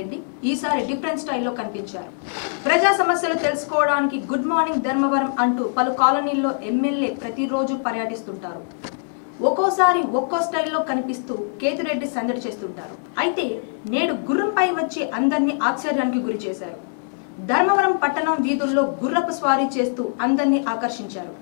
రెడ్డి ఈసారి డిఫరెంట్ స్టైల్లో కనిపించారు. ప్రజా సమస్యలు తెలుసుకోవడానికి గుడ్ మార్నింగ్ ధర్మవరం అంటూ పలు కాలనీల్లో ఎమ్మెల్యే ప్రతిరోజు పర్యటిస్తుంటారు. ఒక్కోసారి ఒక్కో స్టైల్లో కనిపిస్తూ కేతిరెడ్డి సందడి చేస్తుంటారు. అయితే నేడు గుర్రంపై వచ్చి అందరినీ ఆశ్చర్యానికి గురి చేశారు. ధర్మవరం పట్టణం వీధుల్లో గుర్రపు స్వారీ చేస్తూ అందరినీ ఆకర్షించారు.